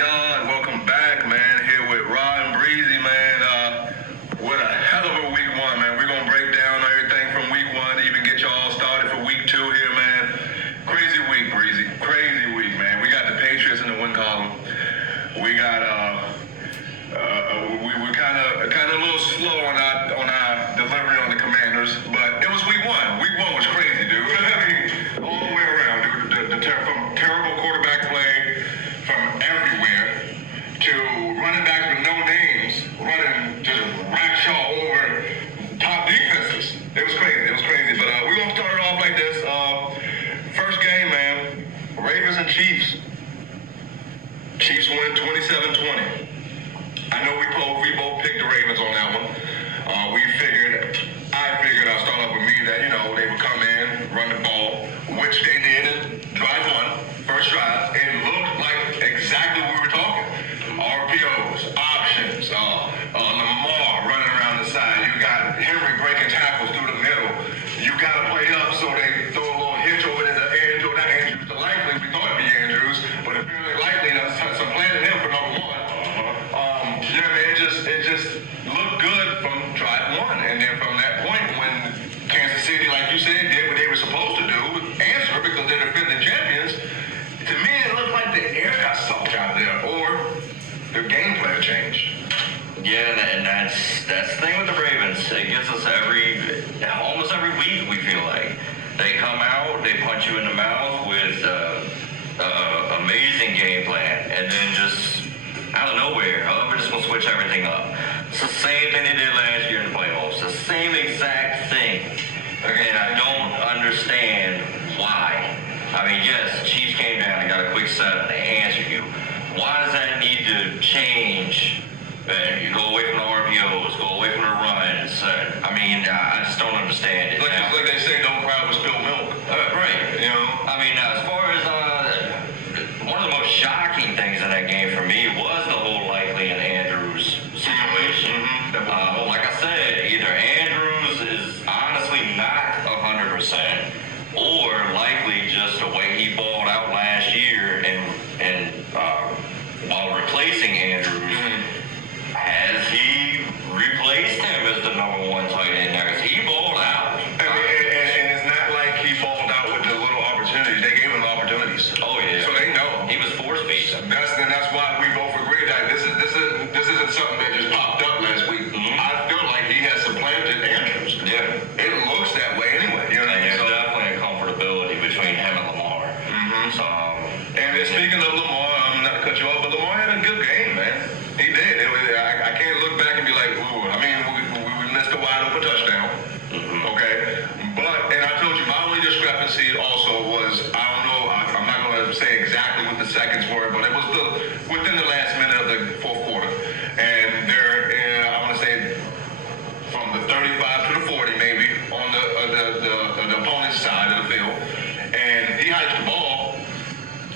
yard. Welcome back, man. Here with Rod and Breezy, man. What a hell of a week one, man. We're going to break down everything from week one to even get y'all started for week two here, man. Crazy week, Breezy. Crazy week, man. We got the Patriots in the win column. We got, we're kind of a little slow on our delivery on the Commanders, but it was week one. Week one was crazy, dude. I mean, all the way around, dude. From terrible quarterback play from everywhere to running backs with no names, running just rackshaw over top defenses. It was crazy. But we're going to start it off like this. First game, man, Ravens and Chiefs. Chiefs win 27-20. I know we both picked the Ravens on that one. I figured I'll start off with me that, they would come in, run the ball, which they did. Drive one, first drive. It looked like exactly what we were talking. RPOs, options, Lamar running around the side. You got Henry breaking tackles through the middle. You got to play up so they throw a little hitch over to the Andrews. Not Andrews, the Likely. We thought it'd be Andrews, but apparently Likely supplanted him for number one. Yeah, man, it just looked good from drive one. And then from that point, when Kansas City, like you said, did what they were supposed to do, answer because they're defending champions, to me it looked like the air got sucked out there, or their game plan changed. Yeah, and that's the thing with the Ravens. It gets us almost every week, we feel like. They come out, they punch you in the mouth with amazing game plan, and then just out of nowhere, we're just going to switch everything up. It's the same thing they did last year in the playoffs. The same exact thing. And I don't understand why. I mean, yes, Chiefs came down and got a quick setup. They answered you. Why does that need to change? You go away from the RPOs, go away from the runs. I just don't understand it. Like they say, don't cry with spilled milk. Right. As far as one of the most shocking things in that game for me was the whole Likely and Andrews situation. Like I said, either Andrews is honestly not 100%, or Likely just the way he balled out last year and while replacing Andrews, has he replaced him as the number one tight end there? Because he balled out. And it's not like he balled out with the little opportunities. They gave him opportunities. Oh yeah. So they know. He was force feed. That's why we both agreed that this isn't something that just popped up last week. I feel like he has supplanted Andrews. Yeah. It looks that way anyway. You know what I mean? There's definitely a comfortability between him and Lamar. So, and then speaking of Lamar, I'm not to cut you off, but Lamar had a good game, man. He did. I can't look back and be like, ooh. We missed a wide open touchdown. Okay, and I told you my only discrepancy also was, I don't know, I'm not going to say exactly what the seconds were, but it was within the last minute of the fourth quarter, and I want to say from the 35 to the 40 maybe on the opponent's side of the field, and he hikes the ball,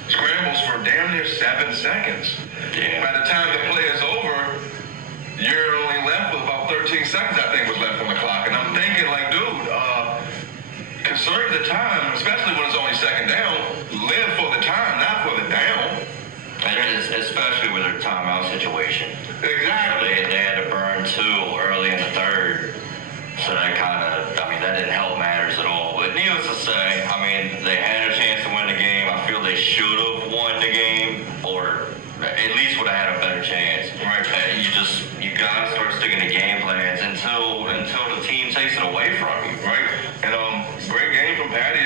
scrambles for damn near 7 seconds. Yeah. By the time the play is over, you're only left with about 13 seconds, I think, was left on the clock. And I'm thinking, like, dude, conserve the time, especially when it's only second down. Live for the time, not for the down. And especially with their timeout situation. Exactly. They had to burn 2 early in the third. So that that didn't help matters at all. But needless to say, they had a chance to win the game. I feel they should have won the game, or at least would have had a better chance. Right. You gotta start sticking to game plans until the team takes it away from you. Right. And great game from Patty.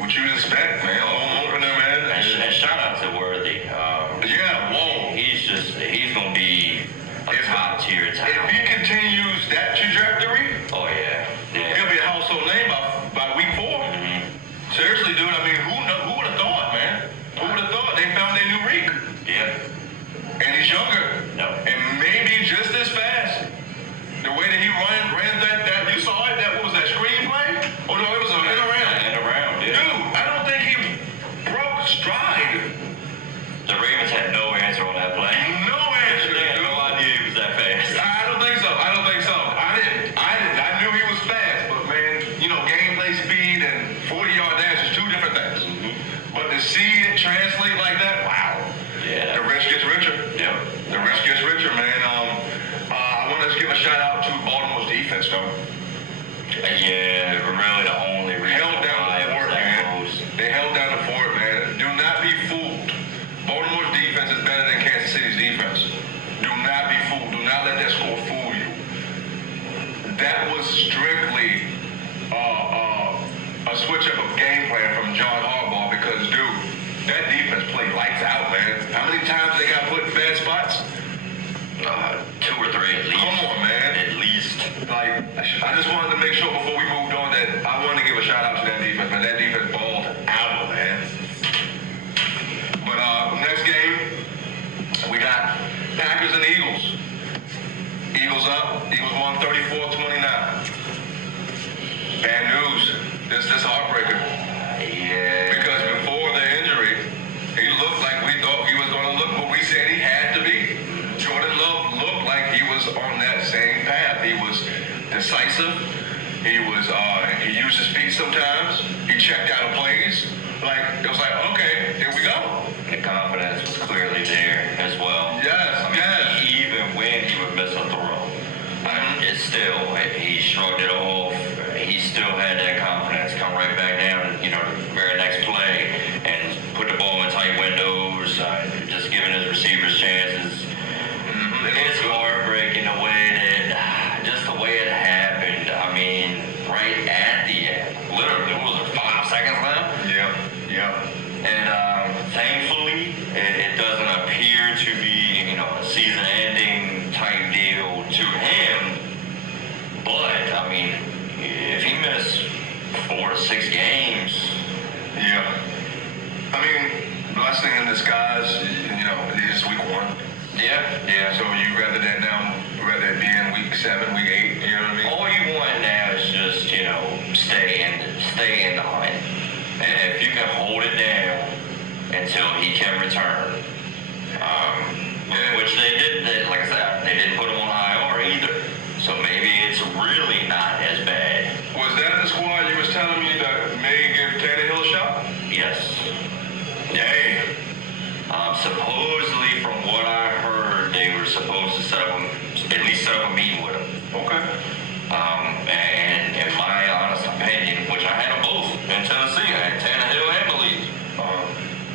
What you expect, man. Home opener, man. And shout out to Worthy. He's gonna be a top tier talent. If he continues that trajectory, oh yeah. He'll be a household name by week 4. Seriously, dude. Who would have thought, man? Who would have thought? They found their new Reek. Yeah. And he's younger. No. And maybe just as fast. The way that he ran that you saw it, what was that, screenplay? Oh no, it was an around. In around, yeah. Dude, I don't think he broke stride. The Ravens had no answer on that play. No answer. They had no idea he was that fast. I don't think so. I didn't. I knew he was fast, but man, gameplay speed and 40-yard dash is 2 different things. But to see it translate like that, wow. Yeah. The rest gets man. How many times they got put in bad spots? 2 or 3 at least. Come on, man. At least. Like, I just wanted to make sure before we moved on that I wanted to give a shout out to that defense, man. That defense balled out, man. But next game, we got Packers and Eagles. Eagles up. Eagles won 34-29. Bad news. This heartbreaker. Yeah. Because before the injury, he looked like we thought he was going to look what we said he had to be. Jordan Love looked like he was on that same path. He was decisive. He used his feet sometimes. He checked out of plays. Like, it was like, okay, here we go. The confidence was clearly there as well. Yes, yes. Even when he would miss a throw, it's still, he shrugged it off. He still had that confidence. Come right back down, the very next play and put the ball in tight windows, just giving his receivers chances. It's heartbreaking the way it happened. I mean, right at the end, literally, what was it, 5 seconds left? Yep. And thankfully, it doesn't appear to be, a season-ending type deal to him. But I mean, if he missed 4 to 6 games, yeah. I mean, blessing in disguise. It's week 1. yeah. So you rather it be in week 7, week 8. You know what I mean? All you want now is just, stay in the hunt. And if you can hold it down until he can return, which they did, like I said, they didn't put him on IR either. So maybe it's really not as bad. Was that the squad you was telling me that may give Tannehill a shot? Yes. Dang. Supposedly, from what I heard, they were supposed to at least set up a meeting with him. Okay. And in my honest opinion, which I had them both in Tennessee, I had Tannehill and Malik.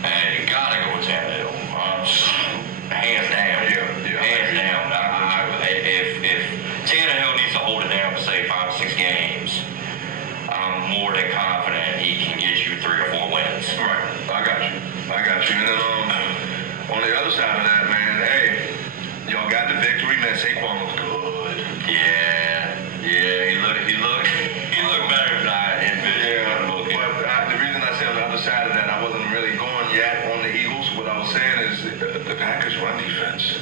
And you gotta go with Tannehill. Hands down. Yeah. Hands down. If Tannehill needs to hold it down for, say, 5 or 6 games, I'm more than confident he can get you 3 or 4 wins. Right. I got you. And then on the other side of that, man, hey, y'all got the victory, man. Saquon was good. Yeah. He looked better than I envisioned. But the reason I say on the other side of that, I wasn't really going yet on the Eagles. What I was saying is the Packers run defense.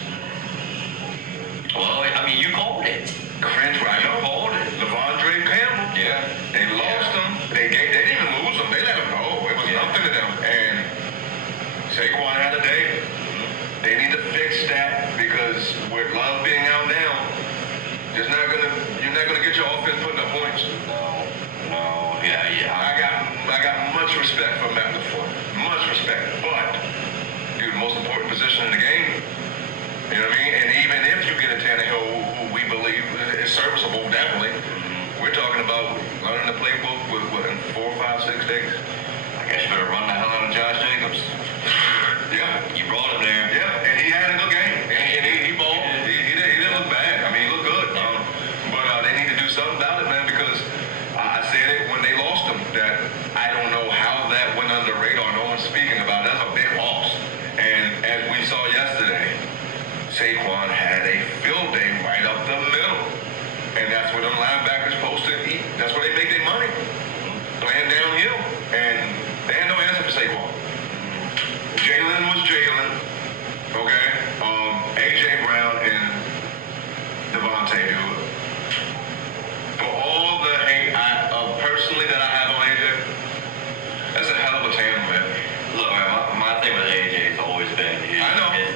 Well, I mean, you called it. Cringe right You up. called it. Levondre Campbell. Yeah. They lost him. They didn't even lose him. They let him go. It was nothing to them. And Saquon had a day. They need to fix that because with Love being out now, you're not gonna get your offense putting up points. No. Yeah. I got much respect for Matt LaFleur. Much respect. But dude, the most important position in the game. You know what I mean? And even if you get a Tannehill who we believe is serviceable, definitely. We're talking about learning the playbook in 4, 5, 6 days. I guess you better run the hell out of Josh Jacobs. Yeah. You brought him there. Yeah, and he had a good game. And he balled. He didn't look bad. I mean, he looked good. But they need to do something about it, man, because I said it when they lost him, that I don't know how that went under the radar. No one's speaking about it. That's a big loss. And as we saw yesterday, Saquon had a field day right up the middle. And that's where them linebackers supposed to eat. That's where they make their money. Playing downhill. And they had no answer for Saquon. Jalen was Jalen. Okay? A.J. Brown and Devontae, dude. For all the hate personally that I have on A.J., that's a hell of a tandem, man. Look, man, my thing with AJ has always been his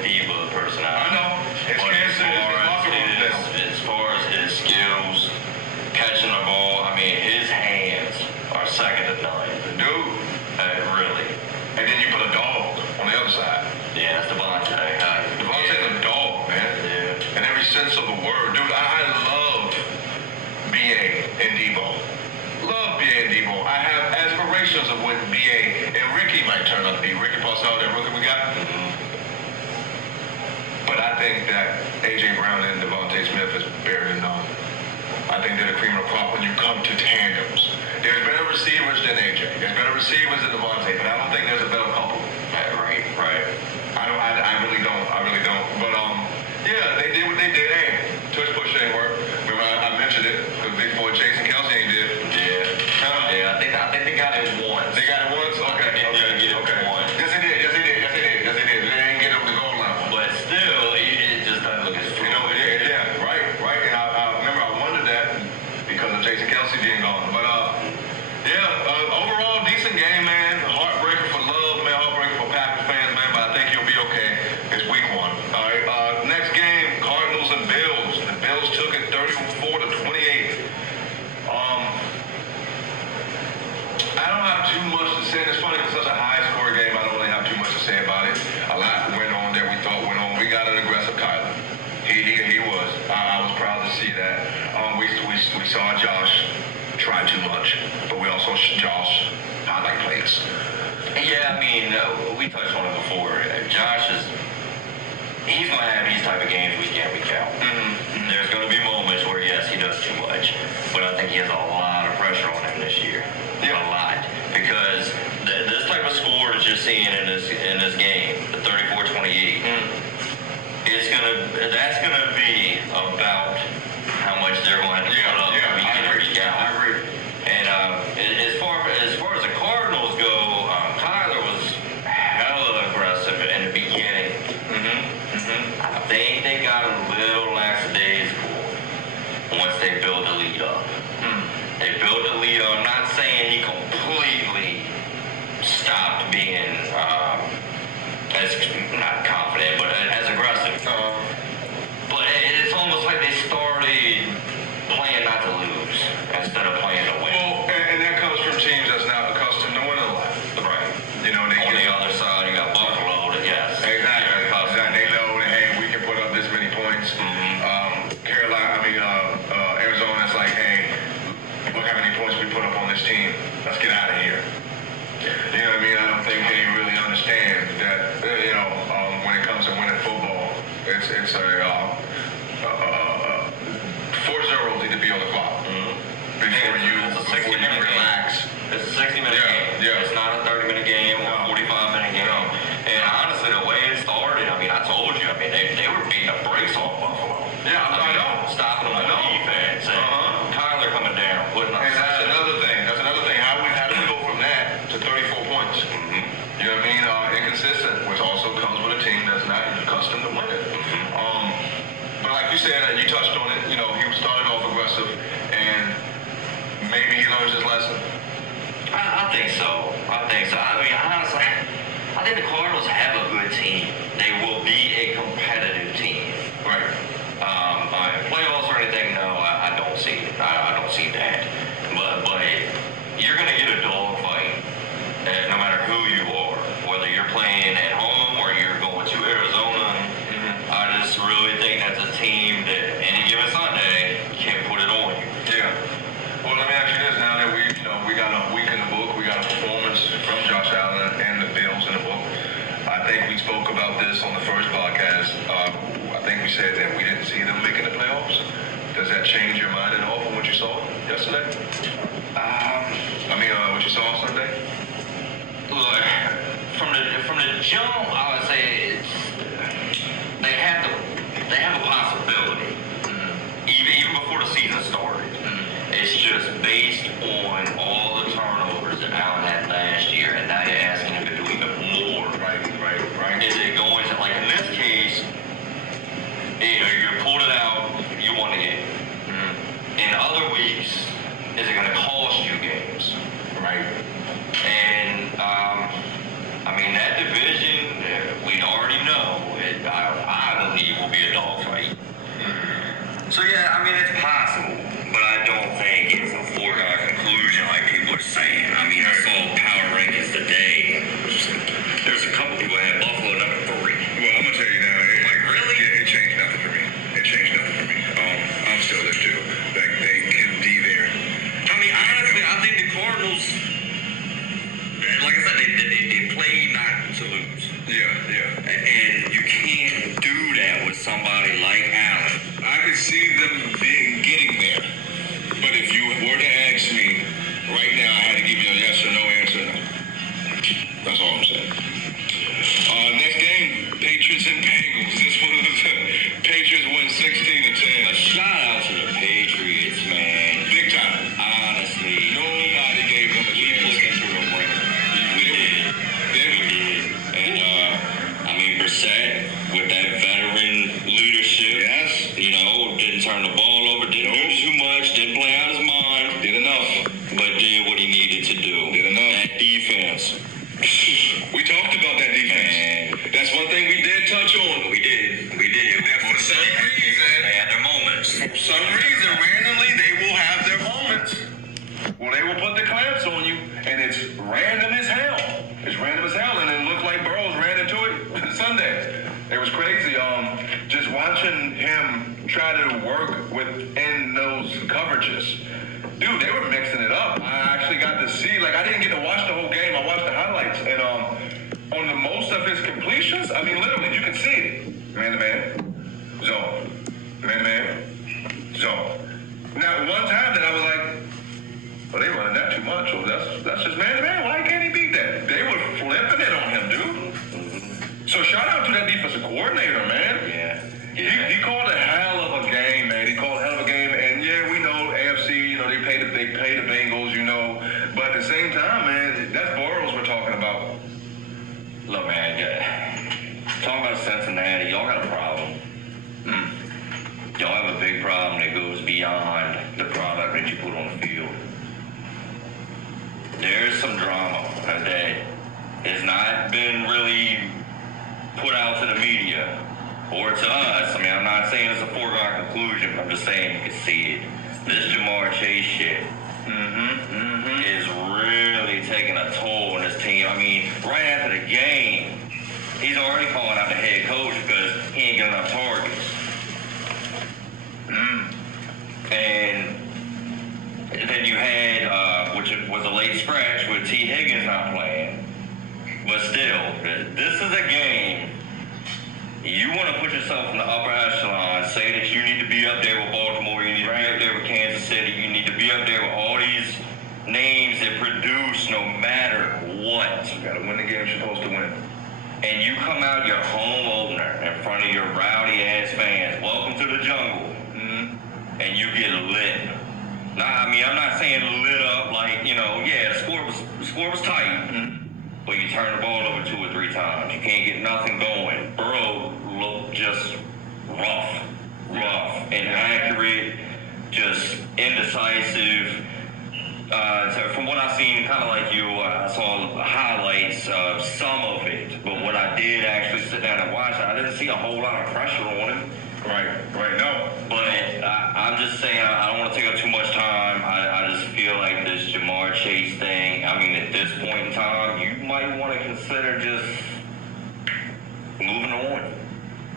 diva personality. I know. It's cancer. As far as his skills, catching the ball, I mean, his hands are second to none. Dude. Really. And then you put a dog on the other side. Yeah, that's Devontae. Devontae's a dog, man. Yeah. In every sense of the word. Dude, I love B.A. and Debo. Love B.A. and Debo. I have aspirations of what B.A. and Ricky might turn out to be. Ricky Parcells, that rookie we got. But I think that A.J. Brown and Devontae Smith is better than none. I think they're the cream of the crop when you come to tandems. There's better receivers than A.J. There's better receivers than Devontae, but I don't think there's a better couple. Right. I Yeah, I mean, we touched on it before. Josh he's going to have these type of games week in, week out. Mm-hmm. There's going to be moments where, yes, he does too much, but I think he has a lot of pressure on him this year. Yeah. A lot. Because this type of score that you're seeing in this game, the 34-28, that's going to be about how much they're going to put up week in and week out. I agree. And as far as the Cardinals go, Kyler was hella aggressive in the beginning. I think they got a little lackadaisical once they built the lead up. They built the lead up. I'm not saying he completely stopped being as not confident, but as aggressive. But it's almost like they started playing not to lose instead of playing to win. Well, and that comes from teams that's not accustomed to winning a lot. Right. You know, on the other side, you got Buffalo. Yes. Exactly. They know that, hey, we can put up this many points. Arizona's like, hey, look how many points we put up on this team. Let's get out of here. You know what I mean? I don't think they really understand that, when it comes to winning football, it's a 4 zeros need to be on the clock before you relax. It's a 60-minute game. Yeah. It's not a 30-minute game or a 45-minute game. No. And honestly, the way it started, I mean, I told you, they were beating the brakes off Buffalo. Yeah, I know. Stopping them on defense. Kyler coming down, putting up. And that's another thing. How do we go from that to 34 points? You know what I mean? Inconsistent, which also comes with a team that's not accustomed to winning. But like you said, and you touched on it, he started off aggressive, and maybe he learns his lesson. I think so. I mean, honestly, I think the Cardinals have a good team. They will be a competitive team. Right. Playoffs or anything, no, I don't see it. I don't see that. But you're going to get a dogfight no matter who you are, whether you're playing at home or you're going to Arizona. I just really think that's a team that any given Sunday can put it on you. Yeah. Well, let me ask you this. Now that we got a week in the book, we got a performance from Josh Allen and the Bills in the book. I think we spoke about this on the first podcast. I think we said that we didn't see them making the playoffs. Does that change your mind at all from what you saw yesterday? What you saw Sunday? Look, from the jump, I would say they have a possibility. Even before the season started. It's just based on all the turnovers that Allen had last year, and now you're asking him to do even more. Right. Is it going to, like in this case, you pulled it out, you won the game. In other weeks, is it going to cost you games? Right. And, that division, we already know, I believe will be a dogfight. So, yeah, it's possible, but I don't think it's a foregone conclusion like people are saying. I saw power rankings today. There's a couple people that had Buffalo number 3. Well, I'm going to tell you now. Really? It changed nothing for me. I'm still there, too. They can be there. Honestly, I think the Cardinals, like I said, they play not to lose. Yeah. And you can't do that with somebody like Allen. I could see them getting there. But if you were to ask me right now, I had to give you a yes or no answer. No. That's all I'm saying. Next game, Patriots and Bengals. This one was Patriots win 16-10. A shout out to the Patriots, man. Big time. Honestly. Nobody gave them a chance. We looked into a ring. We did. And, Brissett, with that veteran leadership. Yes. Didn't turn the ball over, didn't do too much, didn't play out his mind. Did enough. But did what he needed to do. Did enough. That defense. We talked about that defense. Man. That's one thing we did touch on. We did. For some reason, They had their moments. For some reason, randomly, they will have their moments. Well, they will put the clamps on you, and it's random as hell. And it looked like Burrows ran into it Sunday. It was crazy. Just watching him try to work within those coverages. dude, they were mixing it up. I actually got to see, like, I didn't get to watch the whole game. I watched the highlights. And on the most of his completions, I mean, literally, you can see it. Man-to-man, zone. Man-to-man, zone. Now, one time that I was like, well, they running that too much. Well, that's just man-to-man. Why can't he beat that? They were flipping it on him, dude. So shout out to that defensive coordinator, man. Yeah. He called a hell of a game, man. He called a hell of a game, and yeah, we know AFC. You know they pay the Bengals, you know. But at the same time, man, that's Bortles we're talking about. Look, man, talking about Cincinnati, y'all got a problem. Y'all have a big problem that goes beyond the product that you put on the field. There's some drama that has not been really put out to the media or to us. I mean, I'm not saying it's a foregone conclusion, but I'm just saying you can see it. This Ja'Marr Chase shit is really taking a toll on this team. I mean, right after the game, he's already calling out the head coach because he ain't getting enough targets. And then you had, which was a late scratch with T. Higgins not playing. But still, this is a game. You want to put yourself in the upper echelon, say that you need to be up there with Baltimore, you need to be up there with Kansas City, you need to be up there with all these names that produce no matter what. You gotta win the game you're supposed to win. And you come out your home opener in front of your rowdy ass fans, welcome to the jungle, and you get lit. Nah, I mean, I'm not saying lit up like, you know, yeah, the score was tight. But you turn the ball over 2 or 3 times. You can't get nothing going. Burrow looked just rough, inaccurate, just indecisive. So from what I've seen, kind of like you, I saw highlights of some of it. But what I did actually sit down and watch, I didn't see a whole lot of pressure on him. Right, no. But I'm just saying, I don't want to take up too much time. I just feel like this Ja'Marr Chase thing, I mean, at this point in time, you might want to consider just moving on.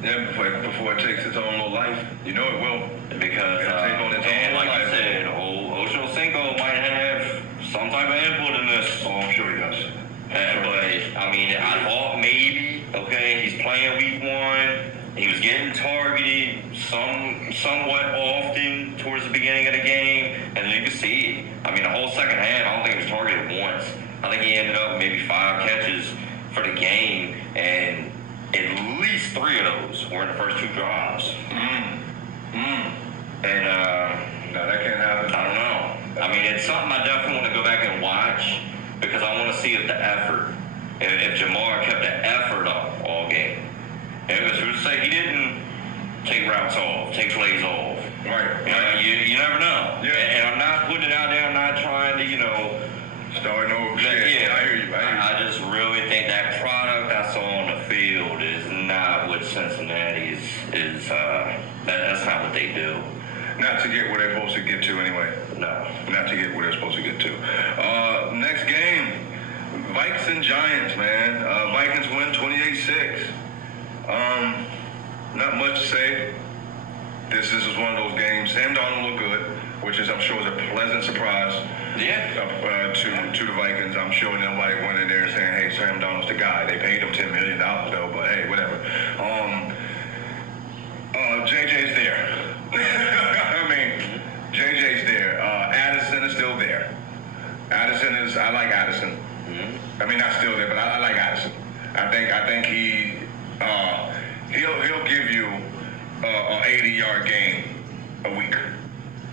Yeah, before it takes its own little life. You know it will. Because, take on its and own like life. you said, Ocho Cinco might have some type of input in this. Oh, I'm sure he does. But, I mean, I thought maybe, okay, he's playing week 1. He was getting targeted somewhat often towards the beginning of the game, and then you can see it. I mean, the whole second half, I don't think he was targeted once. I think he ended up with maybe 5 catches for the game, and at least 3 of those were in the first 2 drives. And No, that can't happen. I don't know. I mean, it's something I definitely want to go back and watch because I want to see if the effort, if Ja'Marr kept the effort up all game. Because who's to say he didn't take routes off, take plays off. Right. You never know. Yeah. And I'm not putting it out there. I'm not trying to, Starting over shit. Yeah. I hear you. I just really think that product I saw on the field is not what Cincinnati is. That's not what they do. Not to get where they're supposed to get to anyway. No. Not to get where they're supposed to get to. Next game, Vikes and Giants, man. Vikings win 28-6. Not much to say. This is one of those games. Sam Darnold looked good, which is, I'm sure, is a pleasant surprise. Yeah. To the Vikings. I'm sure nobody went in there saying, "Hey, Sam Darnold's the guy." They paid him $10 million though, but hey, whatever. JJ's there. I mean, JJ's there. Addison is still there. I like Addison. I mean, not still there, but I like Addison. I think he'll give you an 80-yard game a week.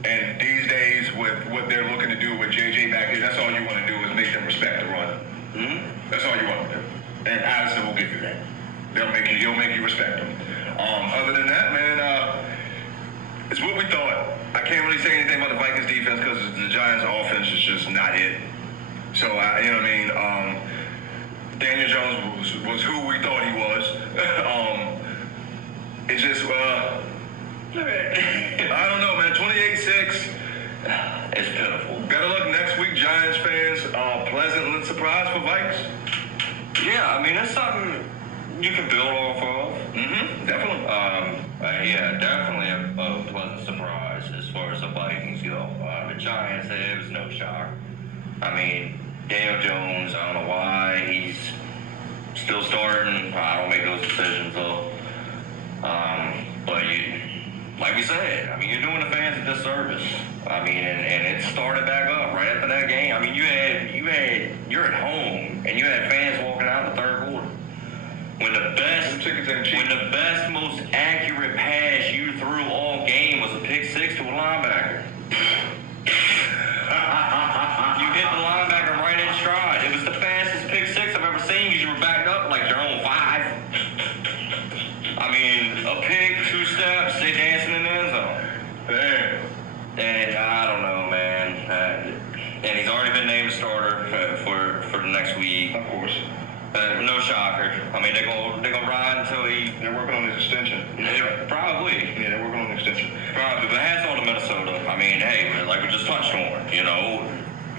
And these days, with what they're looking to do with JJ back here, that's all you want to do is make them respect the run. That's all you want to do. And Addison will give you that. He'll make you respect them. Other than that, man, it's what we thought. I can't really say anything about the Vikings defense because the Giants offense is just not it. So, you know what I mean? Daniel Jones was who we thought he was. It's just, I don't know, man. 28-6. It's pitiful. Gotta look next week, Giants fans. Pleasantly surprised for Vikes. Yeah, I mean, that's something you can build off of. Definitely. Yeah, definitely a pleasant surprise as far as the Vikings go. The Giants, it was no shock. I mean, Daniel Jones, I don't know why he's still starting. I don't make those decisions though. But like we said, I mean, you're doing the fans a disservice. I mean, and it started back up right after that game. I mean, you're at home and you had fans walking out in the third quarter. When the best, most accurate pass you threw all game was a pick six to a linebacker. You hit the linebacker right in stride. It was the fastest pick six I've ever seen because you were backed up like your own 5. I mean, a pick, 2 steps, they dancing in the end zone. Damn. And I don't know, man. And he's already been named starter for the next week. Of course. No shocker. I mean, they're gonna ride until They're working on his extension. Probably. Yeah, they're working on the extension. Probably. But hats off to Minnesota. I mean, hey, like we just touched on, you know,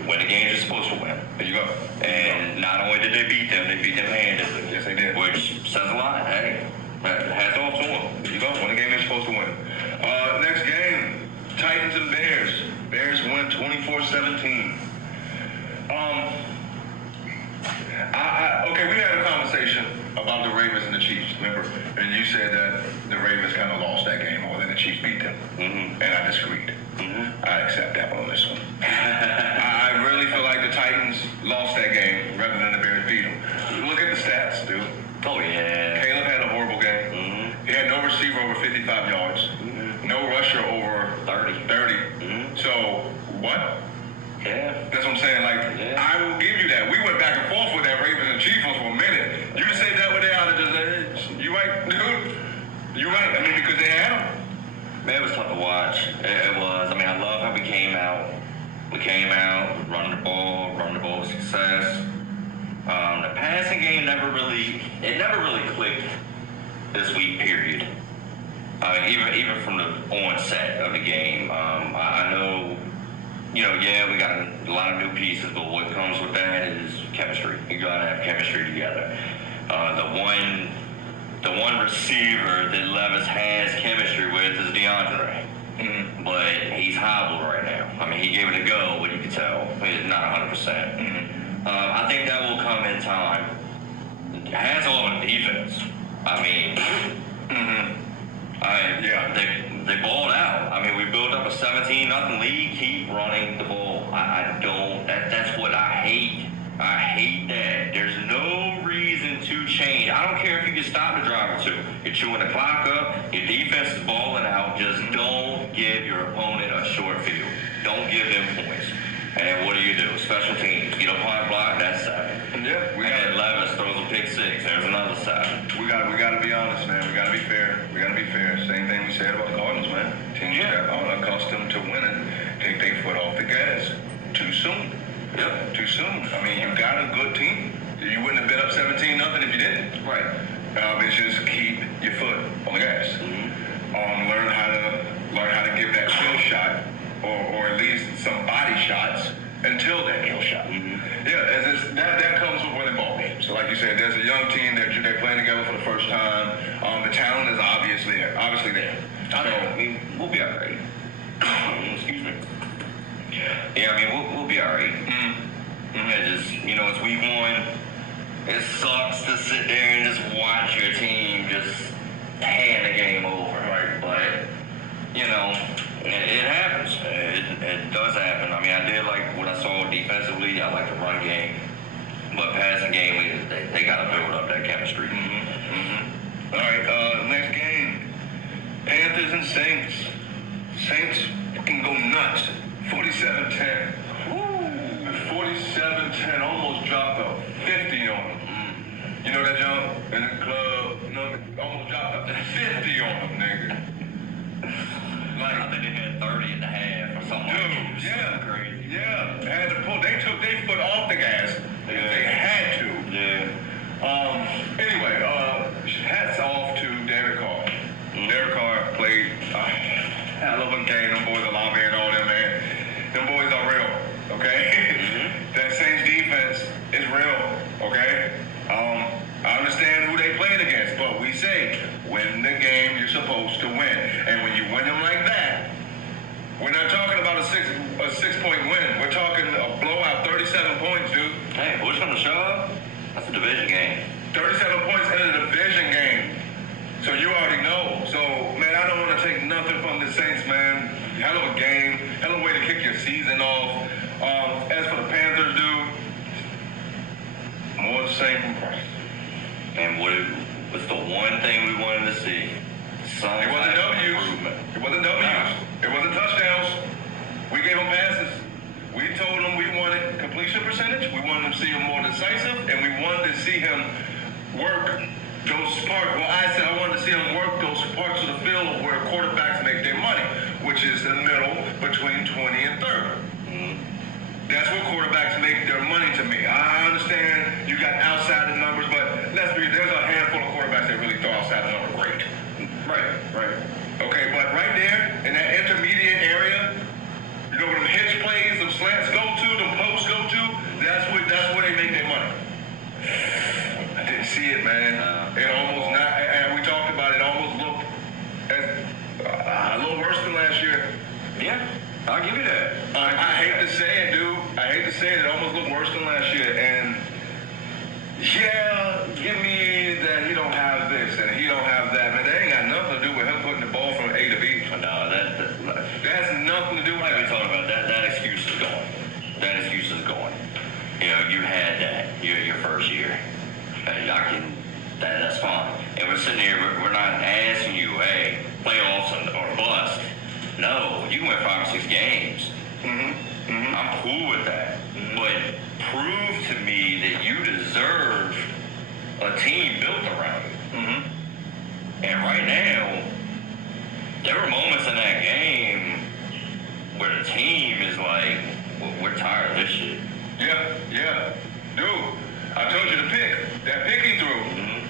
when the games are supposed to win. There you go. And not only did they beat them handedly. Yes, they did. Which says a lot. Hey, hats off to them. There you go. When the game they're supposed to win. Next game, Titans and Bears. Bears win 24-17. Okay, we had a conversation about the Ravens and the Chiefs, remember? And you said that the Ravens kind of lost that game more than the Chiefs beat them. Mm-hmm. And I disagreed. Mm-hmm. I accept that one on this one. I really feel like the Titans lost that game rather than the Bears beat them. Look at the stats, dude. Oh, yeah. Caleb had a horrible game. Mm-hmm. He had no receiver over 55 yards. Mm-hmm. No rusher over 30. Mm-hmm. So, what? Yeah. That's what I'm saying. Like, yeah. I will give you that. We went back and forth with that Ravens and Chiefs for a minute. You just said that when they out of just, you right, dude. You right. I mean, because they had them. Man, it was tough to watch. It was. I mean, I love how we came out. We came out, running the ball with success. The passing game never really clicked this week, period. Even from the onset of the game. I know, you know, yeah, we got a lot of new pieces, but what comes with that is chemistry. You gotta have chemistry together. The one receiver that Levis has chemistry with is DeAndre. Mm-hmm. But he's hobbled right now. I mean, he gave it a go, but you can tell he's not 100%. Mm-hmm. I think that will come in time. Hands all on defense. I mean, they balled out. I mean, we built up a 17-0 lead. Keep running the ball. That's what I hate. I hate that. There's no reason to change. I don't care if you can stop the drive or two. You're chewing the clock up. Your defense is balling out. Just don't give your opponent a short field. Don't give them points. And what do? Special teams. Get a punt block. That's 7. Yeah. And Levis throws a pick 6. There's another 7. We gotta be honest, man. We gotta be fair. Same thing we said about the Cardinals, man. Teams that aren't accustomed to winning take their foot off the gas too soon. Yep. Too soon. I mean, you got a good team. You wouldn't have been up 17-0 if you didn't. Right. It's just keep your foot on the gas. Mm-hmm. Learn how to give that kill shot, or at least some body shots until that kill shot. Mm-hmm. Yeah, that comes with winning ball games. So like you said, there's a young team that they're playing together for the first time. The talent is obviously there. I mean, we'll be all right. Excuse me. Yeah, I mean, we'll be all right. It just, you know, it's week 1. It sucks to sit there and just watch your team just hand the game over. Right. But, you know, it happens. It does happen. I mean, I did like what I saw defensively. I like the run game. But passing game, they got to build up that chemistry. All right, next game. Panthers and Saints. Saints can go nuts. 47-10. 47-10. Almost dropped a 50 on them. You know that jump in the club? Almost dropped a 50 on them, nigga. Like, I think they had 30 and a half or something. Dude, yeah. Crazy. Yeah. Had to pull. They took their foot off the gas. They had to. Yeah. Anyway, hats off to Derek Carr. Derek Carr played hell of a game. Them boys are Lamar and all them, man. Them boys are real, okay? That Saints defense is real, okay? I understand who they played against, but we say win the game you're supposed to win. And when you win them like that, we're not talking about a six-point win. We're talking a blowout, 37 points, dude. Hey, push on the shove. That's a division game. 37 points in a division game. So you already know. So, man, I don't want to take nothing from the Saints, man. Hell of a game. Hell of a way to kick your season off. As for the Panthers, dude, more of the same from Christ. And what's the one thing we wanted to see? It wasn't W's. It wasn't W's. No. It wasn't touchdowns. We gave them passes. We told them we wanted completion percentage. We wanted to see him more decisive, and we wanted to see him work those parts. Well, I said I wanted to see him work those parts of the field where quarterbacks make their money, which is the middle between 20 and 30. That's where quarterbacks make their money to me. I understand you got outside the numbers, but there's a handful of quarterbacks that really throw outside the number great. Right. Okay, but right there in that intermediate area, you know where them hitch plays, them slants go to, them posts go to, that's where they make their money. I didn't see it, man. It almost not, and we talked about it, almost looked a little worse than last year. Yeah, I'll give you that. I hate to say it, dude. I hate to say it. It almost looked worse than last year. And yeah, give me that he don't have this and he don't have that. Man, that ain't got nothing to do with him putting the ball from A to B. No, that has nothing to do with like we that. talked about. That excuse is gone. That excuse is gone. You know, you had that your first year. That's fine. And we're sitting here. We're not asking you, hey, playoffs or bust. No, you can win 5 or 6 games. I'm cool with that. But prove to me that you deserve a team built around you. And right now, there were moments in that game where the team is like, we're tired of this shit. Yeah. Dude, I told you to pick. That pick he threw.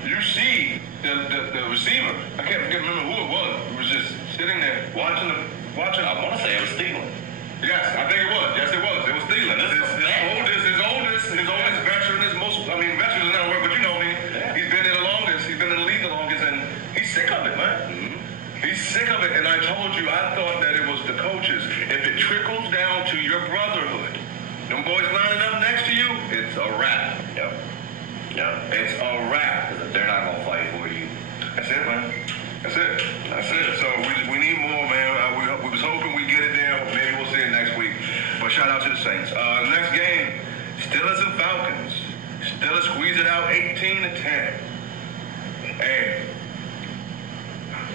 You see the receiver. I can't remember who it was. It was just sitting there watching. I want to say it was Thielen. Yes, I think it was. Yes, it was. It was Thielen. His oldest veteran. Veterans is not a word, but you know me. Yeah. He's been in the longest. He's been in the league the longest, and he's sick of it, man. He's sick of it, and I told you, I thought that it was the coaches. If it trickles down to your brotherhood, them boys lining up next to you, it's a wrap. Yep. It's a wrap. Because if they're not going to fight for you. That's it, man. That's it. So we need more, man. We was hoping we get it there. Maybe we'll see it next week. But shout out to the Saints. Next game, Steelers and Falcons. Steelers squeeze it out 18-10. Hey,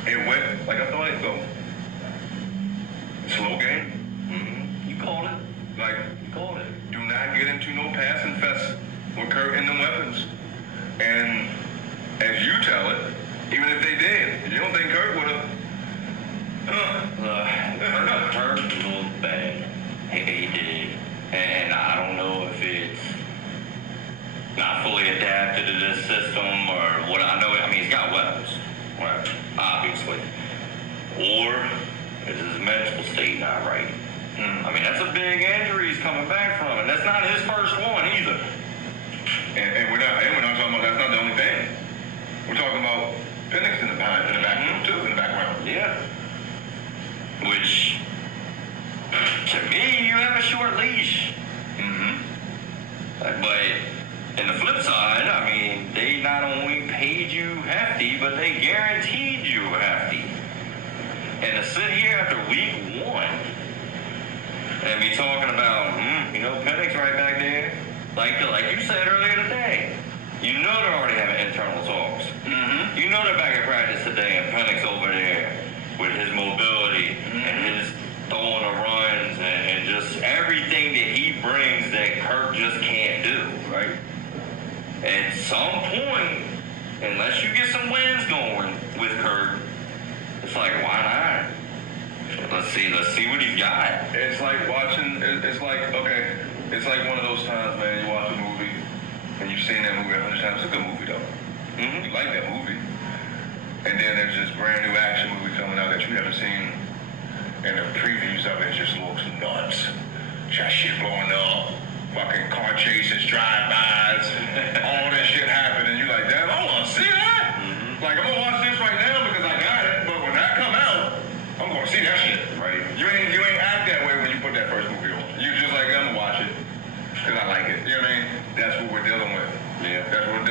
it went like I thought it'd go. Slow game. You called it. You called it. Do not get into no passing fest with Kirk and them weapons. And as you tell it, even if they did, you don't think Kirk would have? Kirk looked bad. He did. And I don't know if it's not fully adapted to this system or what. He's got weapons, right, obviously. Or is his mental state not right? That's a big injury he's coming back from, and that's not his first one either. And we're not talking about, that's not the only thing. We're talking about Penix in the background too, in the background. Yeah. Which, to me, you have a short leash. But in the flip side, they not only paid you hefty, but they guaranteed you hefty. And to sit here after week 1 and be talking about, Penix right back there, like you said earlier today, you know they're already having internal talks. You know they're back at practice today, and Penix over there with his mobility and his throwing the runs and just everything that he brings that Kirk just can't do, right? At some point, unless you get some wins going with Kirk, it's like, why not? Let's see what he's got. It's like one of those times, man, you watch a movie and you've seen that movie 100 times. It's a good movie, though. You like that movie. And then there's this brand new action movie coming out that you haven't seen, and the previews of it just looks nuts. Got shit blowing up, fucking car chases, drive-bys, all this shit happening, and you're like, damn, I want to see that. Like, I'm gonna watch this right now,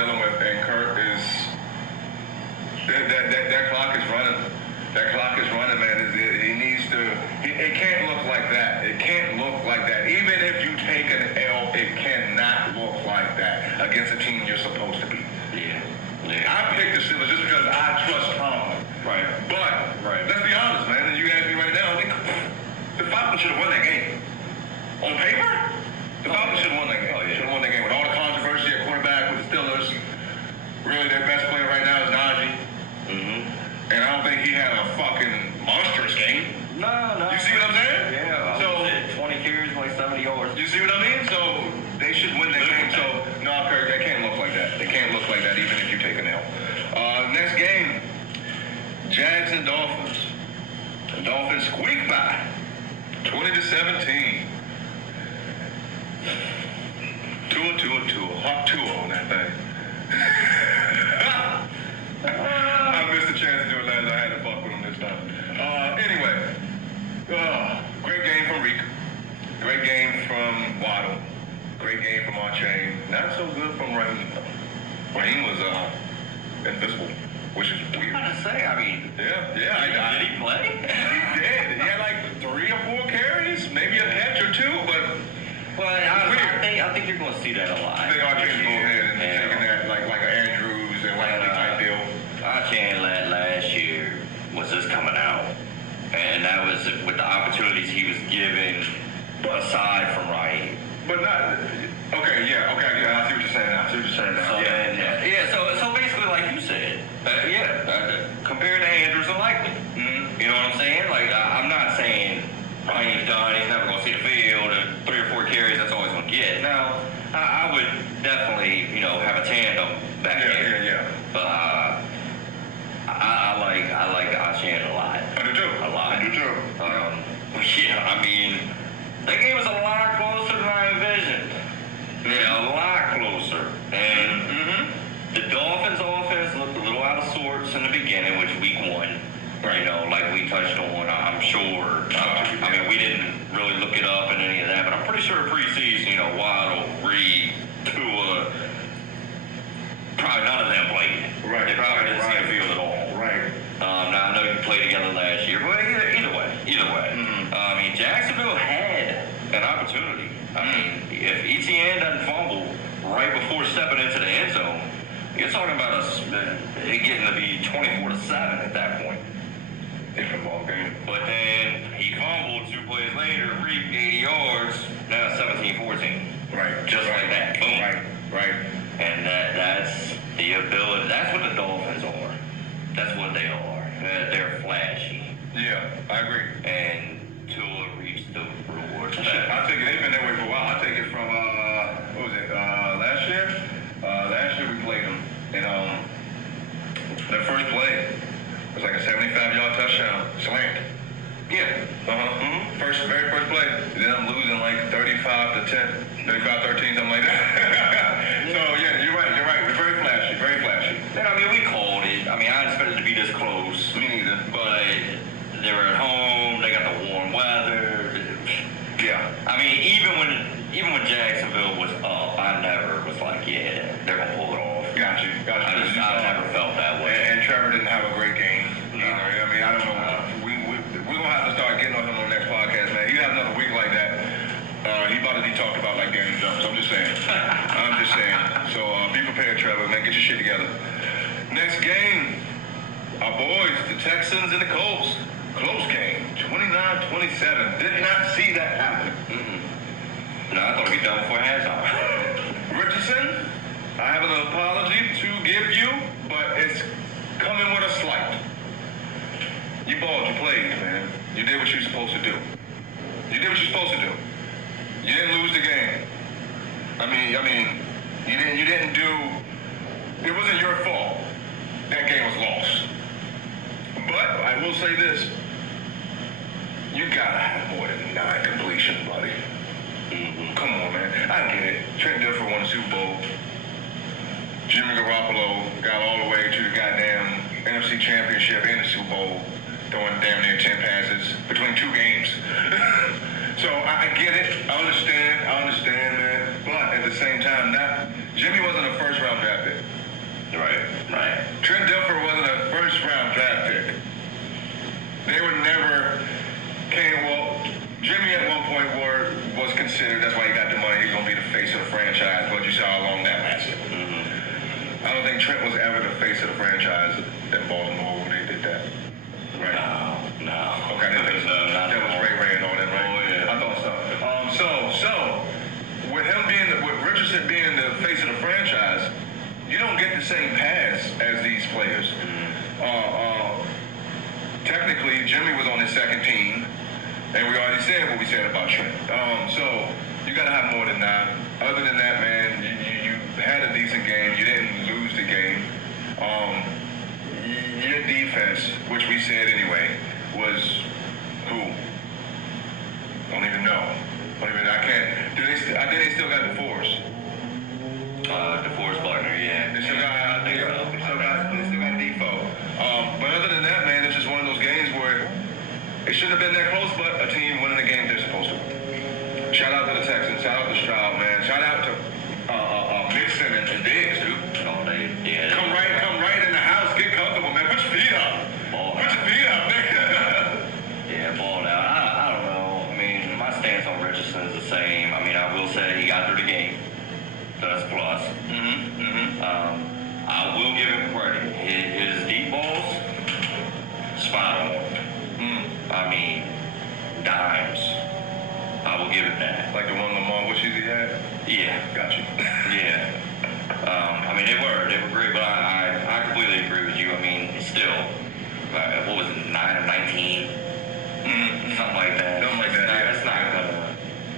dealing with, and Kurt is that clock is running. That clock is running, man. He needs to. It can't look like that. It can't look like that. Even if you take an L, it cannot look like that against a team you're supposed to beat. Yeah. I picked the Steelers just because I trust Tomlin. Right. But let's be honest, man. And you ask me right now, the Falcons should have won that game. On paper, the Falcons should have won that game. Should have won that game with all the controversy at quarterback with the Steelers. Really, their best player right now is Najee. Mm-hmm. And I don't think he had a fucking monstrous game. No. You see what I'm saying? Yeah. So 20 carries, like 70 yards. you see what I mean? So they should win that game. So no, Kirk, they can't look like that. They can't look like that even if you take an L. Next game, Jags and Dolphins. The Dolphins squeak by 20-17. Tua. Hot Tua on that thing. I missed a chance to do it last. I had to fuck with him this time. Anyway, great game from Reek. Great game from Waddle. Great game from Archain. Not so good from Raheem. Raheem was invisible, which is weird. I'm gonna say, I mean, Yeah. did he play? He did. He had like 3 or 4 carries, maybe a catch or 2, but Well, I think you're gonna see that a lot. I think Archain go ahead and taking that like an Andrews and Likely type deal. Archain last year was just coming out, and that was with the opportunities he was given aside from Raheem. But not okay. I see what you're saying now. So basically, like you said, compared to Andrews and Likely, you know what I'm saying? Like I'm not saying Raheem's done. He's never gonna see the field. And 3 or 4 carries, that's all he's gonna get. Now, I would definitely, have a tandem back there. Yeah. But I like Archain a lot. I do too. A lot. I do too. I mean, that game was a lot closer than I envisioned. Yeah, a lot closer. And the Dolphins' offense looked a little out of sorts in the beginning, which week 1. Like we touched on, I'm sure. I mean, we didn't really look it up and any of that, but I'm pretty sure preseason, Waddle, Reed, Tua, probably none of them played. Right. They probably didn't see the field at all. Right. Now I know you played together last year, but either way. I mean, Jacksonville had an opportunity. I mean, if ETN doesn't fumble right before stepping into the end zone, you're talking about it getting to be 24-7 at that point. Different ball game. But then he fumbled 2 plays later, reaped 80 yards, now 17-14. Right. Just like that. Boom. Right. And that's the ability. That's what the Dolphins are. That's what they are. They're flashy. Yeah, I agree. And Tua reached the rewards. I take it. They've been that way for a while. I take it from what was it? Last year. Last year we played them, and their first play was like a 75-yard touchdown slant. Yeah. Very first play. Then I'm losing like 35-10, 35-13, something like that. So yeah, you're right. Very flashy. And I mean, we called it. I mean, I didn't expect it to be this close. Me neither. But they were at home. They got the warm weather. Yeah. I mean, even when Jacksonville was up, I never was like, yeah, they're gonna pull it off. Got you. I never felt that way. And Trevor didn't have a great game. No. I mean, I don't know. We're gonna have to start getting on him on the next podcast, man. He has another week like that. He about to be talked about like Danny Jones. I'm just saying. So be prepared, Trevor, man. Get your shit together. Next game, our boys, the Texans and the Colts. Close game, 29-27. Did not see that happen. No, I thought we'd be done before halftime. Richardson, I have an apology to give you, but it's coming with a slight. You balled, you played, man. You did what you're supposed to do. You didn't lose the game. I mean, you didn't do. It wasn't your fault. That game was lost. But I will say this: you gotta have more than 9 completions, buddy. Come on, man. I get it. Trent Dilfer won the Super Bowl. Jimmy Garoppolo got all the way to the goddamn NFC Championship and the Super Bowl, throwing damn near 10 passes between 2 games. So I get it. I understand, man. But at the same time, Jimmy wasn't a first-round draft pick. Right. Trent Dilfer wasn't a first-round draft pick. They were never Jimmy at one point was considered. That's why he got the money. He's gonna be the face of the franchise. But you saw how long that lasted. I don't think Trent was ever the face of the franchise in Baltimore when they did that. Right? No. Okay, I didn't think so. That was Ray and all that, right? Oh, yeah. I thought so. So with Richardson being the face of the franchise, you don't get the same pass as these players. Technically, Jimmy was on his second team, and we already said what we said about Trent. So you got to have more than that. Other than that, man, you had a decent game. You didn't lose the game. Your defense, which we said anyway, was who? Don't even know. I can't. I think they still got DeForest. DeForest Buckner, yeah. They still got Defoe. But other than that, man, it's just one of those games where it shouldn't have been that close, but a team winning the game they're supposed to. Shout out to the Texans. Shout out to Stroud, man. Shout out to Mixon and Diggs, dude. Come right in the house. Get comfortable, man. Put your feet up. Put your feet up, nigga. Yeah, balled out. I don't know. I mean, my stance on Richardson is the same. I mean, I will say he got through the game. That's a plus. I will give him credit. His deep balls, spot on. I mean, dimes. I will give him that. Like the one Lamar Wishes he had? Yeah. Got you. Yeah. I mean, they were great, but I completely agree with you. I mean, still, what was it, 9 of 19? Something like that.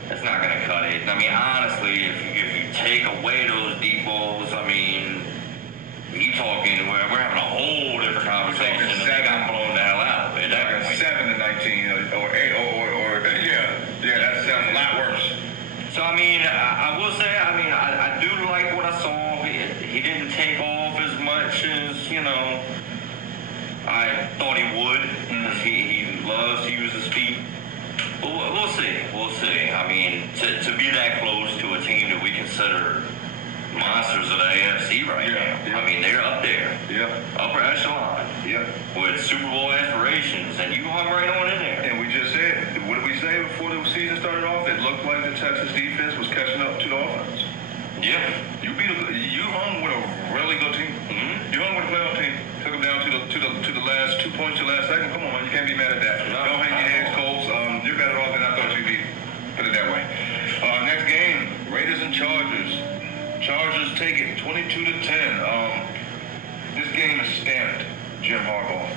That's not gonna cut it. I mean, honestly, if you take away those deep balls, I mean, you talking, we're having a whole different conversation, and they got blown the hell out. At that point. 7 to 19 or 8 or yeah, that sounds a lot worse. So I mean, I will say, I mean, I do like what I saw. He didn't take off as much as I thought he would, because he loves to use his feet. But we'll see. I mean, to be that close to a team that we consider monsters of the AFC right now. I mean, they're up there. Upper echelon. With Super Bowl aspirations, and you hung right on in there. And we just said, what did we say before the season started off? It looked like the Texas defense was catching up to the offense. Yeah. You hung with a really good team. You hung with a playoff team. Took them down to the last 2 points to the last second. Come on, man, you can't be mad at that. Don't hang your heads, Colts. You're better off than I thought you'd be. Put it that way. Next game, Raiders and Chargers. Chargers take it 22-10. This game is stamped Jim Harbaugh.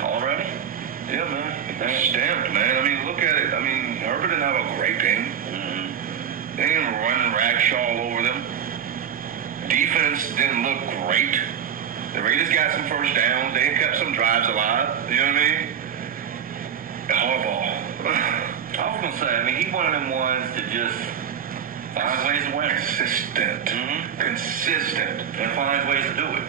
Already? Yeah, man. It's stamped, man. I mean, look at it. I mean, Herbert didn't have a great game. They didn't run ragdoll over them. Defense didn't look great. The Raiders got some first downs. They kept some drives alive. You know what I mean? Harbaugh. I was gonna say, I mean, he's one of them ones that just finds ways to win. Consistent. And finds ways to do it.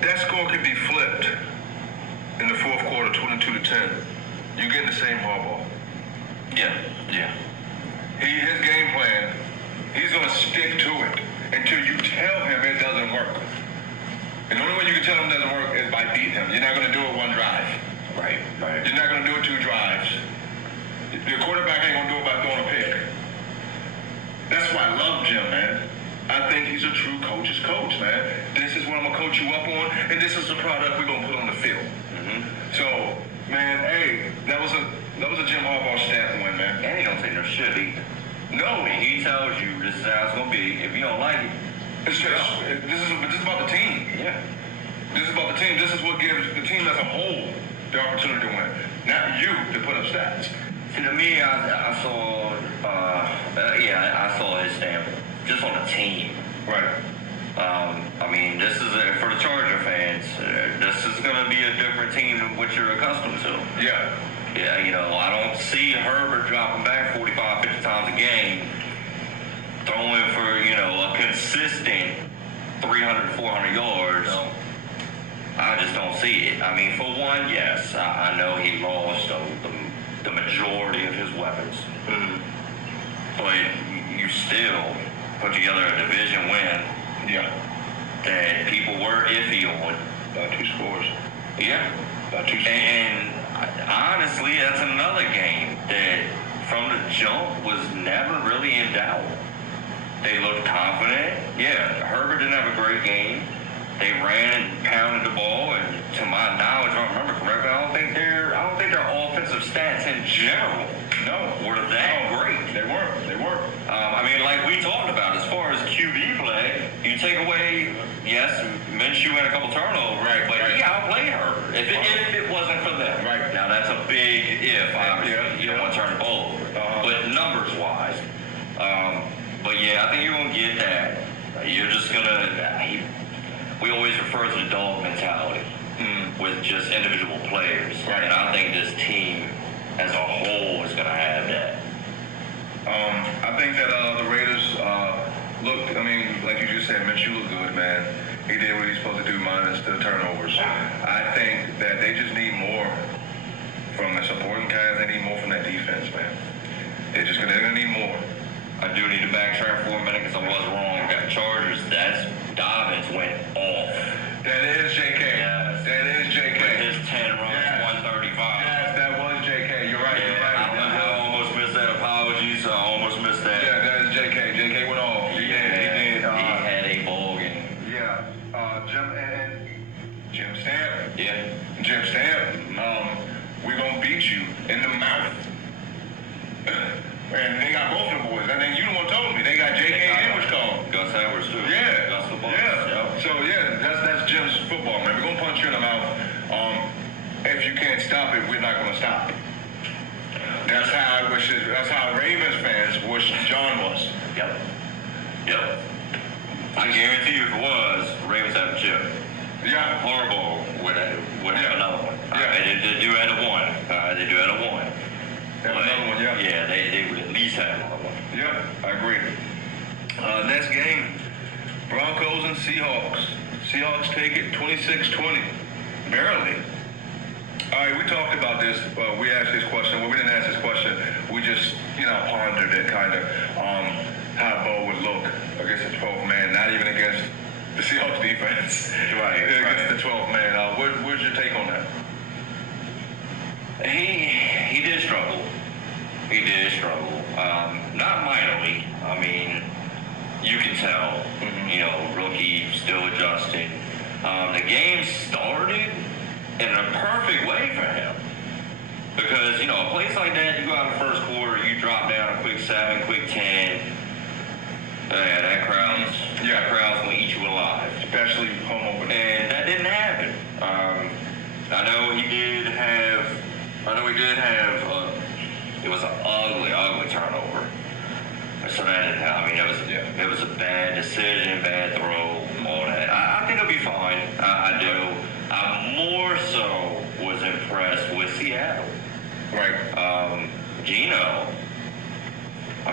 That score could be flipped in the fourth quarter, 22-10. You're getting the same Harbaugh. Yeah. His game plan, he's going to stick to it until you tell him it doesn't work. And the only way you can tell him it doesn't work is by beating him. You're not going to do it one drive. Right. You're not going to do it 2 drives. The quarterback ain't going to do it by throwing a pick. That's why I love Jim, man. I think he's a true coach's coach, man. This is what I'm going to coach you up on, and this is the product we're going to put on the field. So, man, hey, that was a Jim Harbaugh stamp win, man. And he don't take no shit either. No. He tells you this is how it's going to be. If you don't like it, this is about the team. Yeah. This is about the team. This is what gives the team as a whole the opportunity to win. Not you to put up stats. See, to me, I saw his stamp just on the team. Right. I mean, this is for the Charger fans. This is going to be a different team than what you're accustomed to. Yeah. Yeah, I don't see Herbert dropping back 45, 50 times a game, throwing for, a consistent 300, 400 yards. No. I just don't see it. I mean, for one, yes, I know he lost the majority of his weapons. But you still put together a division win Yeah. that people were iffy on. About 2 scores. Yeah. About 2 scores. And honestly, that's another game that from the jump was never really in doubt. They looked confident. Yeah, Herbert didn't have a great game. They ran and pounded the ball, and to my knowledge, if I remember correctly, I don't think their offensive stats in general were that great. They weren't. I mean, like we talked about, as far as QB play, you take away, yes, Minshew had a couple turnovers, but he outplayed Herbert. If it wasn't for them. Right. Now, that's a big if, obviously. You don't want to turn the ball over. But numbers-wise. But, yeah, I think you're going to get that. You're just going to... We always refer to the dog mentality with just individual players. Right. And I think this team as a whole is going to have that. I think that the Raiders looked, I mean, like you just said, Minshew looked good, man. He did what he's supposed to do minus the turnovers. I think that they just need more from the supporting cast. They need more from that defense, man. They're going to need more. I do need to backtrack for a minute because I was wrong. Got Chargers. That's Dobbins went off. That is JK. Yes. That is JK. With his 10 runs, 135. Yes, that was JK. You're right. You're right. I almost missed that. Apologies. I almost missed that. Yeah, that is JK. JK went off. He did. He had a ball game. Yeah. Jim Stamp. Yeah. Jim Stamp. We're going to beat you in the mouth. And they got both of the boys. I think you the one told me. They got JK and what's called Gus Edwards, too. Yeah. Gus the Boss. Yeah. So, yeah, that's Jim's football, man. We're going to punch you in the mouth. If you can't stop it, we're not going to stop it. That's how Ravens fans wish John was. Yep. I guarantee you if it was, Ravens have a chip. Yeah. Horrible would have another one. Yeah. They do have a one. They do have a one. Another one, yeah. Yeah, they would at least have another one. Yeah, I agree. Next game, Broncos and Seahawks. Seahawks take it 26-20. Barely. All right, we talked about this. We asked this question. Well, we didn't ask this question. We just, pondered it kind of, how Bo would look against the 12th man, not even against the Seahawks defense. Right. Against the 12th man. Where's your take on that? He did struggle. Not minorly. I mean, you can tell. Rookie, still adjusting. The game started in a perfect way for him. Because, a place like that, you go out in the first quarter, you drop down a quick 7, quick 10. That crowd's going to eat you alive. Especially home opener. And that didn't happen. I know he did have, it was an ugly turnover. So that didn't happen. It was a bad decision, bad throw, all that. I think it'll be fine. I do. I more so was impressed with Seattle. Right. Geno,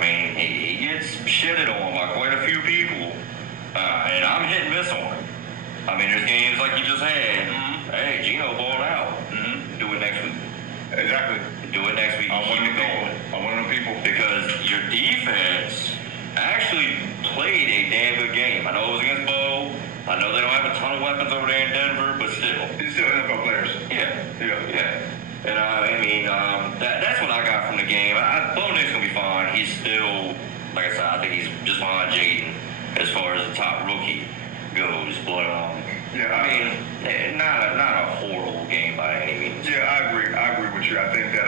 he gets shitted on by quite a few people. And I'm hit and miss on him. There's games like you just had. Hey, Geno balled out. Do it next week. Exactly. Do it next week. I'm one of them people. Because your defense actually played a damn good game. I know it was against Bo. I know they don't have a ton of weapons over there in Denver, but still. He's still NFL players. Yeah. And that's what I got from the game. Bo Nix's going to be fine. He's still, like I said, I think he's just behind Jaden as far as the top rookie goes. But, not a horrible game by any means. Yeah, I agree with you. I think that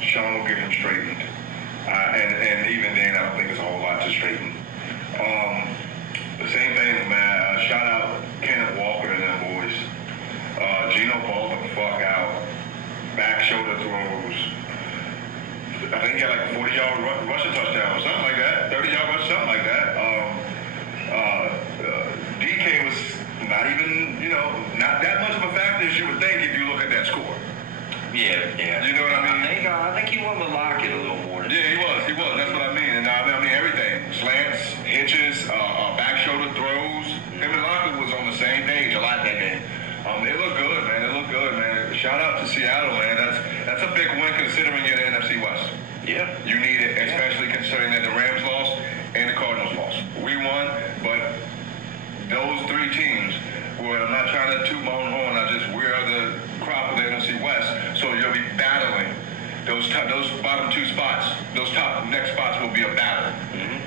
Sean will get him straightened. And even then, I don't think it's a whole lot to straighten. The same thing, man. Shout out Kenneth Walker and them boys. Geno balled the fuck out. Back shoulder throws. I think he had like a 40-yard rushing touchdown or something like that. 30-yard rush, something like that. DK was not even, not that much of a factor as you would think if you look at that score. Yeah. You know what I mean? I think he went with Lockett a little more. Yeah, he was. That's what I mean. And everything. Slants, hitches, back shoulder throws. Him and Lockett was on the same page a lot that game. It looked good, man. Shout out to Seattle, man. That's a big win considering you're the NFC West. Yeah. You need it, especially considering that the Rams lost and the Cardinals lost. We well, I'm not trying to toot my own horn. We're the crop of the NFC West, so you'll be battling those bottom two spots. Those top next spots will be a battle,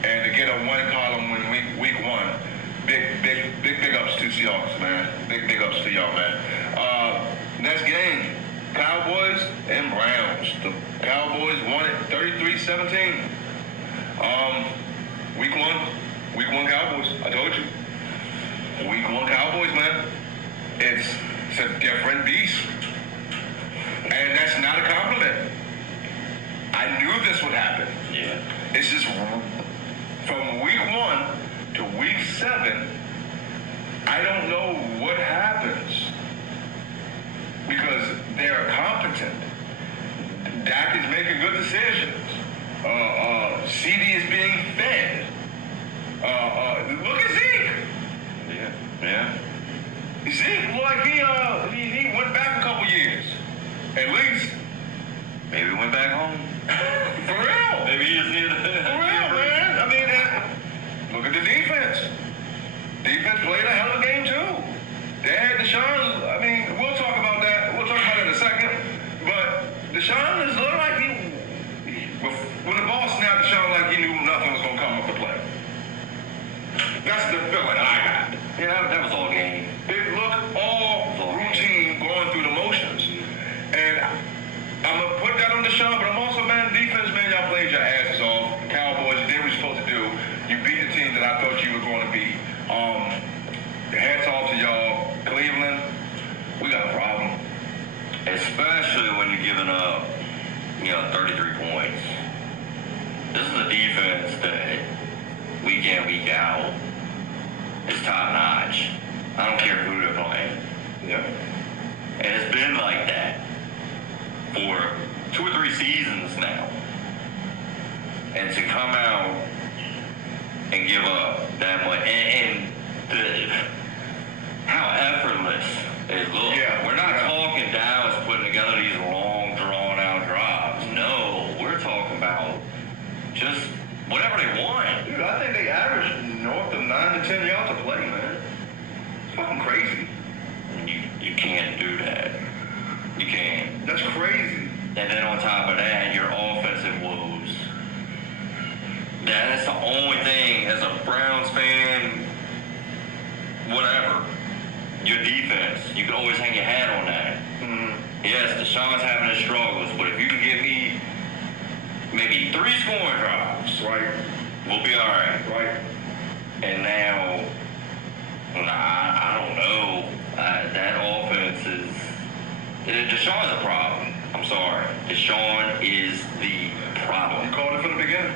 and to get a one column win week one, big ups to Seahawks, man. Big ups to y'all, man. Next game, Cowboys and Browns. The Cowboys won it 33-17. Week one Cowboys. I told you. Week one Cowboys, man. It's a different beast. And that's not a compliment. I knew this would happen. Yeah. It's just from week one to week 7, I don't know what happens because they're competent. Dak is making good decisions. CD is being fed. Look at Zeke. Yeah. Zeke looked like he went back a couple years. At least. Maybe went back home. For real. Maybe he just needed For real, man. I mean, look at the defense. Defense played a hell of a game, too. They had Deshaun. I mean, we'll talk about that. We'll talk about it in a second. But Deshaun is looking like when the ball snapped, Deshaun like he knew nothing was going to come up to play. That's the feeling I got. Yeah, that was all game. It looked all routine, going through the motions. And I'm going to put that on Deshaun, but I'm also, man, defense, man, y'all played your asses off. Cowboys did what you're supposed to do. You beat the team that I thought you were going to beat. Hats off to y'all. Cleveland, we got a problem. Especially when you're giving up, 33 points. This is a defense that week in, week out is top notch. I don't care who they're playing. Yeah. And it's been like that for 2 or 3 seasons now. And to come out and give up that much, and how effortless it looks. Yeah. We're not talking Dallas putting together these long, drawn-out drives. No, we're talking about just whatever they want. Dude, I think they averaged north of 9 to 10 yards a play, man. It's fucking crazy. You can't do that. You can't. That's crazy. And then on top of that, your offensive woes. That's the only thing as a Browns fan, whatever, your defense, you can always hang your hat on that. Yes, Deshaun's having his struggles, but if you can give me maybe 3 scoring drives, Right. we'll be all right. Right. And now, I don't know. That offense is... Deshaun's a problem. I'm sorry. Deshaun is the problem. You called it from the beginning.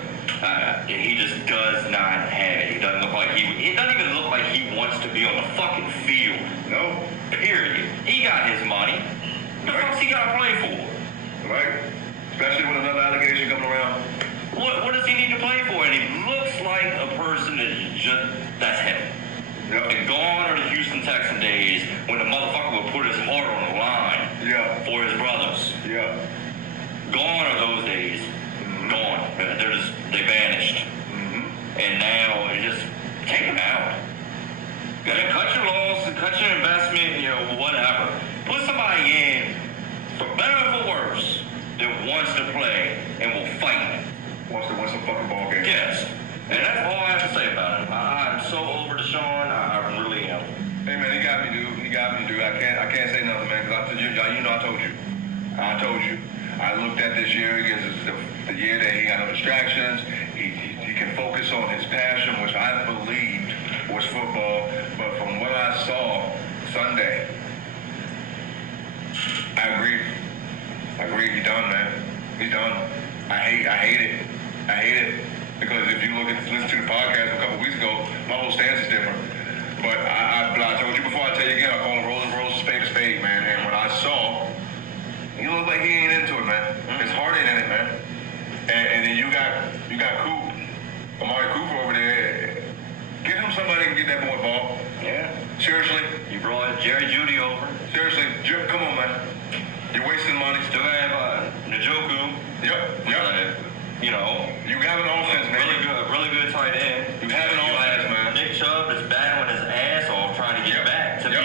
He just does not have it. He doesn't look like it doesn't even look like he wants to be on the fucking field. No. Period. He got his money. The fuck's he got to play for? Right. Especially with another allegation coming around. What does he need to play for? And he looks like a person that's him. Yep. And gone are the Houston Texan days when the motherfucker would put his heart on the line for his brothers. Yeah. Gone are those days. Gone. They vanished. And now you just take them out. Cut your losses, cut your investment, whatever. Put somebody in, for better or for worse, that wants to play and will fight. Wants to win some fucking ball game. Yes. And that's all I have to say about him. I'm so over Deshaun. I really am. Hey man, he got me, dude. I can't say nothing, man, because I told you, I told you. I looked at this year against the year that he got no distractions. He can focus on his passion, which I believed was football. But from what I saw Sunday, I agree. He's done, man. He's done. I hate it. Because if you listen to the podcast a couple weeks ago, my whole stance is different. But I told you before, I tell you again, I call him rose, spade a spade, man. And what I saw, he looked like he ain't into it, man. His heart ain't in it, man. And then you got Coop, Amari Cooper over there. Get him somebody who can get that boy ball. Yeah. Seriously. You brought Jerry Jeudy over. Seriously, come on, man. You're wasting money. Still have Njoku. Yep. You have an offense, man. Really good tight end. You have an offense, man. Nick Chubb is battling his ass off trying to get back to be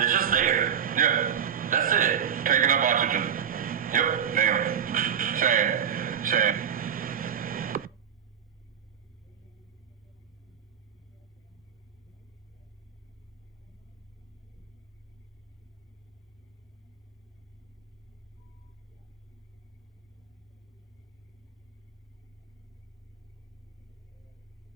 They're just there. Yeah. That's it. Taking up oxygen. Yep. Damn. Sad. Sad.